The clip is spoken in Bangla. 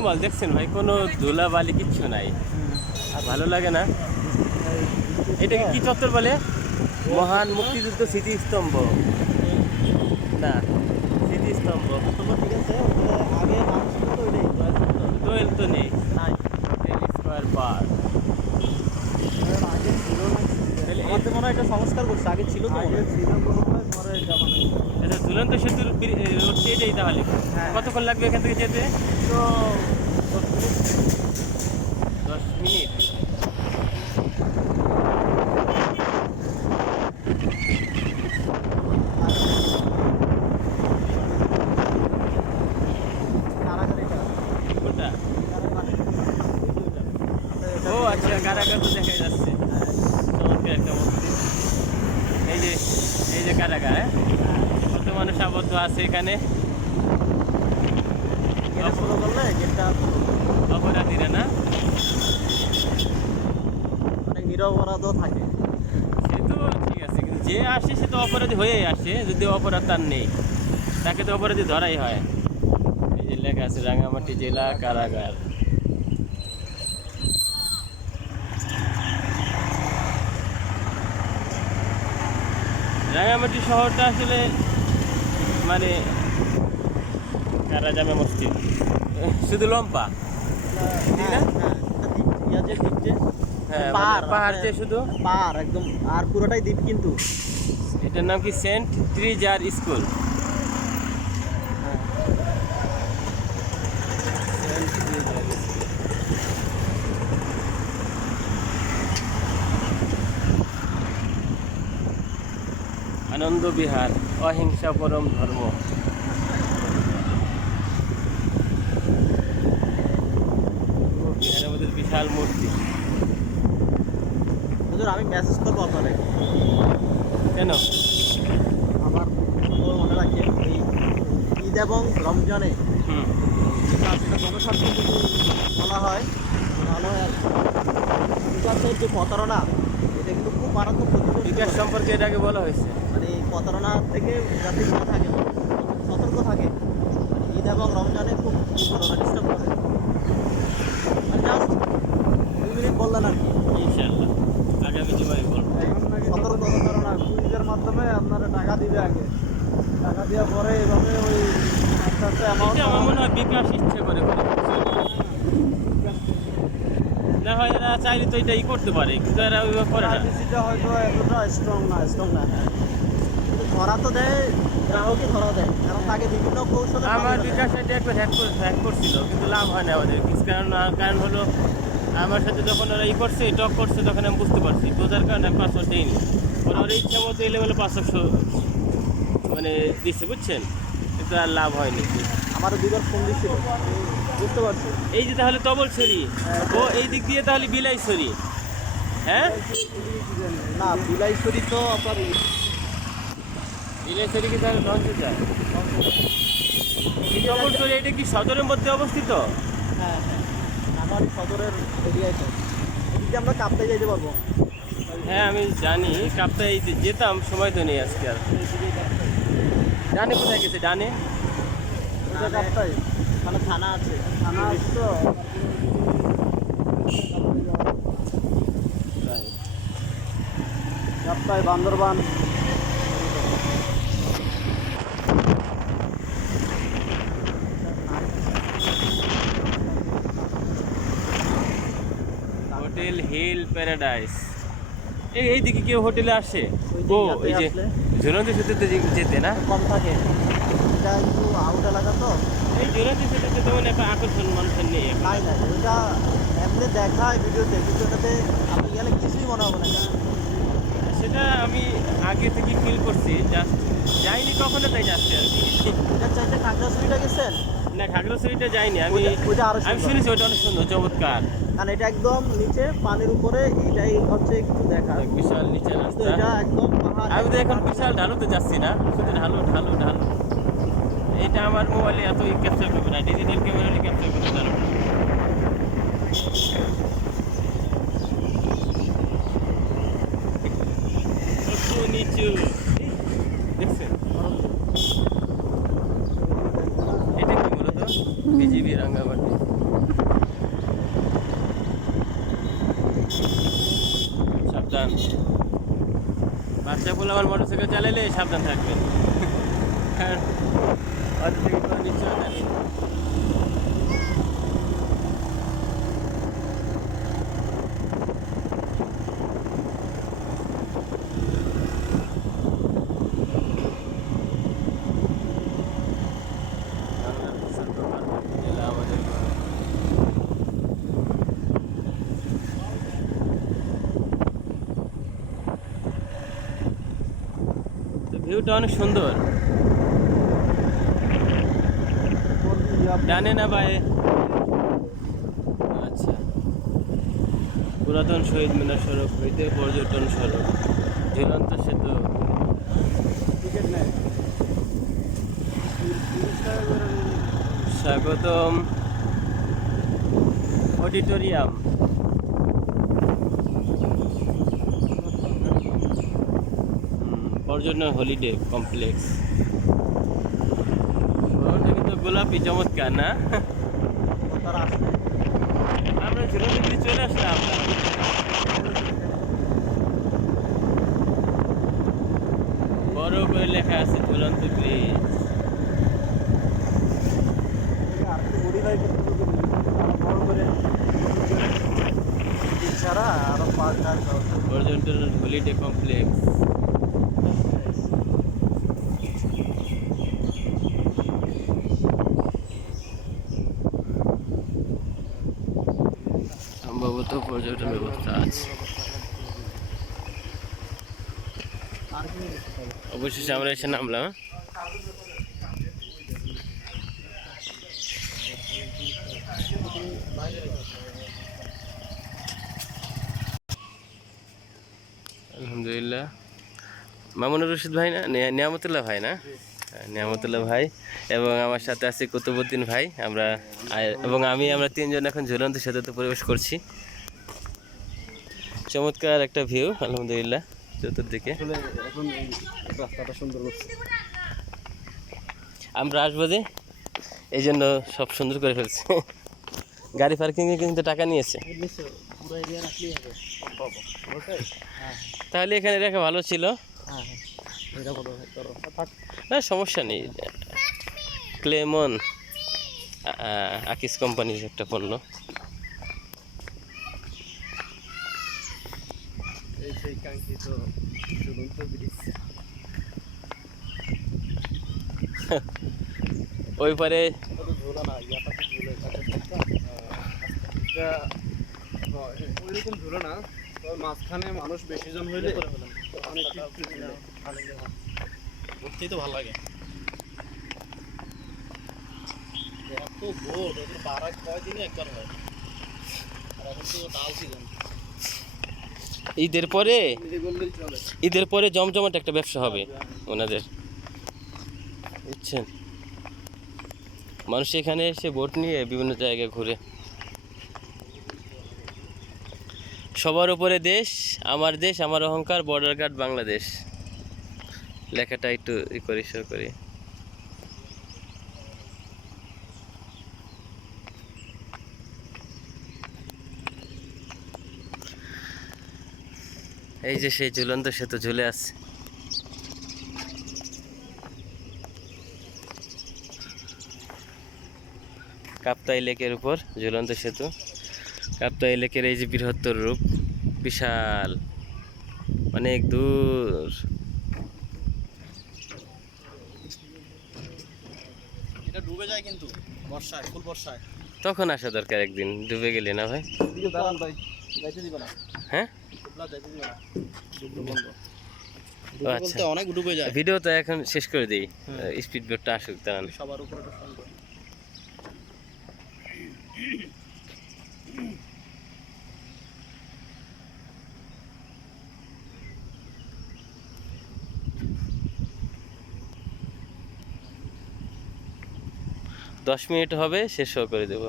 নির্মল দেখছেন ভাই? কোনো ধুলা বালি কিচ্ছু নাই। আর ভালো লাগে না? এটাকে কি চত্বর বলে? মহান মুক্তিযুদ্ধ স্মৃতিস্তম্ভ। না স্মৃতিস্তম্ভ। দোয়েল তো নেই। Square park. মনে হয় এটা সংস্কার করছে। আগে ছিল তো আগে ছিল কোনোটাই পরে এটা মানে আচ্ছা ঝুলন্ত সেতুর তাহলে। হ্যাঁ। কতক্ষণ লাগবে এখান থেকে যেতে? তো দশ মিনিট। ও আচ্ছা কারাগার দেখা যাচ্ছে একটা মূর্তি এই যে এই যে কারাগার হ্যাঁ কত মানুষ আবদ্ধ আছে এখানে এটা শুরু করলে গেটটা অপরাধীরা না? অনেক নিরপরাধও থাকে। সে তো ঠিক আছে কিন্তু যে আসে সে তো অপরাধী হয়েই আসে যদি অপরাধ তার নেই। তাকে তো অপরাধী ধরাই হয়। এই যে লেখা আছে রাঙামাটি জেলা কারাগার। রাঙামাটি শহরটা আসলে মানে কারা জামে মসজিদ। শুধু লম্পা ঠিক না? হ্যাঁ, হ্যাঁ, যে দ্বীপ যে, হ্যাঁ পাহাড়, মানে পাহাড় যে শুধু? পাহাড় একদম আর পুরোটাই দ্বীপ কিন্তু। এটার নাম কি? Saint treasure school. Ananda Vihar অহিংসা পরম ধর্ম। বিশাল মূর্তি। হুজুর আমি মেসেজ করব আপনারে কেন? আমার মনে রাখে এই ঈদ এবং রমজানে জনস্বার্থে যদি বলা হয় ভালো বিকাশের যে প্রতারণা এটা কিন্তু খুব মারাত্মক ক্ষতিগ্রস্ত বিকাশ সম্পর্কে আগে বলা হয়েছে। মানে এই প্রতারণা থেকে যাতে থাকে সতর্ক থাকে মানে ঈদ এবং রমজানে খুব ডিস্টার্ব করে মানে জাস্ট বললেন আর কি। আগামী বলব। সতর্ক প্রতারণা কুইজের মাধ্যমে আপনারা টাকা দিবে আগে। টাকা দেওয়ার পরে এভাবে ওই আস্তে আস্তে অ্যামাউন্ট আমার মনে হয় বিকাশ ইচ্ছে করে করে না হয় এরা চাইলে তো এটা ই করতে পারে কিন্তু এরা ওইভাবে করে না। হয়তো এতটা স্ট্রং না স্ট্রং না। ধরা তো দেয় গ্রাহকই ধরা দেয়। কারণ তাকে বিভিন্ন কৌশলে আমার। বিকাশ এটা একবার হ্যাক করে হ্যাক করছিল কিন্তু লাভ হয় না আমাদের কারণ কারণ হলো আমার সাথে যখন ওরা ই করছে টক করছে তখন আমি বুঝতে পারছি। তো বোঝার কারণে আমি পাসওয়ার্ড দিইনি। ওরা ওর ইচ্ছা মতো এই লেভেলে পাসওয়ার্ড মানে দিচ্ছে বুঝছেন? কিন্তু আর লাভ হয়নি। আমারও দুবার ফোন দিচ্ছিল বুঝতে পারছি। এই যে তাহলে তবলছড়ি ও এই দিক দিয়ে তাহলে বিলাইছড়ি হ্যাঁ? না বিলাইশ্বরী তো আপনার বিলাইছড়ি কি তাহলে লঞ্চ যায় এটা কি সদরের মধ্যে অবস্থিত? হ্যাঁ হ্যাঁ। আমার সদরের এরিয়ায় তো এদিকে আমরা কাপতে যেতে পারব। হ্যাঁ আমি জানি। কাপ্তাই যেতাম সময় তো নেই আজকে আর। কাপ্তাই ডানে কোথায় গেছে? ডানে? কাপ্তাই। মানে থানা আছে। থানা আছে তো। Kaptai Bandarban hotel hill paradise এই এই দিকে কেউ হোটেলে আসে? ও এই যে? ঝুলন্ত সেতুতে যেতে না? কম থাকে। এটা একটু আউট এলাকা তো। এই ঝুলন্ত সেতুতে তেমন একটা আকর্ষণ মানুষের নেই। নাই নাই ওইটা এমনি দেখায় ভিডিওতে কিন্তু ওটাতে আপনি গেলে কিছুই মনে হবে না সেটা আমি আগে থেকে ফিল করছি জাস্ট যাইনি কখনো তাই যাচ্ছি আর কি। এটা চাইতে খাগড়াছড়িটা গেছেন? না খাগড়াছড়িটা যাইনি আমি আমি শুনেছি ওটা অনেক সুন্দর চমৎকার। কারণ এটা একদম নিচে পানির উপরে এটাই হচ্ছে একটু দেখা। বিশাল নিচে রাস্তা। এটা একদম পাহাড়। আমি তো এখন বিশাল ঢালুতে যাচ্ছি না শুধু ঢালু ঢালু ঢালু। এটা আমার মোবাইলে এত ক্যাপচার করবে না ডিজিটাল ক্যামেরা ক্যাপচার করতে পারব না উঁচু নিচু দেখছেন এটা কি মূলত বিজিবি রাঙ্গামাটি সাবধান বাচ্চা পোলা আবার মোটরসাইকেল চালালে সাবধান থাকবেন আর ওদের থেকে কোনো নিশ্চয়তা নেই আমাদের ভিউটা অনেক সুন্দর। ডানে না বায়ে আচ্ছা। পুরাতন শহীদ মিনার সড়ক হইতে পর্যটন সড়ক। ঝুলন্ত সেতু। স্বাগতম। অডিটোরিয়াম। পর্যটন হলিডে কমপ্লেক্স কিন্তু গোলাপি চমৎকার না? আমরা চলে আসলাম বড় করে লেখা আছে ঝুলন্ত ব্রিজ ছাড়া আরও হাজার পর্যটন হলিডে কমপ্লেক্স সম্ভবত পর্যটন ব্যবস্থা আছে। অবশেষে আমরা এসে নামলাম? আলহামদুলিল্লাহ। মামুনুর রশিদ ভাই না? নে- নিয়ামতুল্লাহ ভাই না? হ্যাঁ, নিয়ামতুল্লাহ ভাই। এবং আমার সাথে আছে কুতুবুদ্দিন ভাই। আমরা এবং আমি আমরা তিনজন এখন ঝুলন্ত সেতুতে প্রবেশ করছি। চমৎকার একটা ভিউ আলহামদুলিল্লাহ চতুর্দিকে। এখন রাস্তাটা সুন্দর আমরা আসব যে এই জন্য সব সুন্দর করে ফেলছে। গাড়ি পার্কিংয়ে কিন্তু টাকা নিয়েছে। ওটাই হ্যাঁ তাহলে এখানে রেখা ভালো ছিল। হ্যাঁ হ্যাঁ। না সমস্যা নেই। ক্লেমন আকিস কোম্পানির একটা পণ্য এই সেই কাঙ্ক্ষিত ঝুলন্ত ব্রিজ। ওই পারে ইয়াটা তো ঝুলে ওইরকম ঝুলে না তবে মাঝখানে মানুষ বেশি জন হইলে অনেক কিছু ঝুলে। ঘুরতেই তো ভালো লাগে। এত বোট ওদের বারা কয়দিনে একবার হয়? আর এখন তো ডাল সিজন। ঈদের পরে ঈদের পরে জমজমাট একটা ব্যবসা হবে ওনাদের। বুঝছেন? মানুষ এখানে এসে বোট নিয়ে বিভিন্ন জায়গায় ঘুরে। সবার উপরে দেশ, আমার দেশ, আমার অহংকার বর্ডার গার্ড বাংলাদেশ। লেখাটা একটু ই করি, show করি। এই যে সেই ঝুলন্ত সেতু ঝুলে আছে কাপ্তাই লেকের উপর ঝুলন্ত সেতু। কাপ্তাই লেকের এই যে বৃহত্তর রূপ বিশাল অনেক দূর। এটা ডুবে যায় কিন্তু বর্ষায় ফুল বর্ষায়। তখন আসা দরকার একদিন ডুবে গেলে না ভাই? দাঁড়ান ভাই যাইতে দিবে না। হ্যাঁ? আচ্ছা। অনেক ডুবে যায়। ভিডিও এখন শেষ করে দিই। স্পিড বোটটা আসুক দাঁড়ান। সবার উপরে দশ মিনিট হবে শেষ করে দেবো।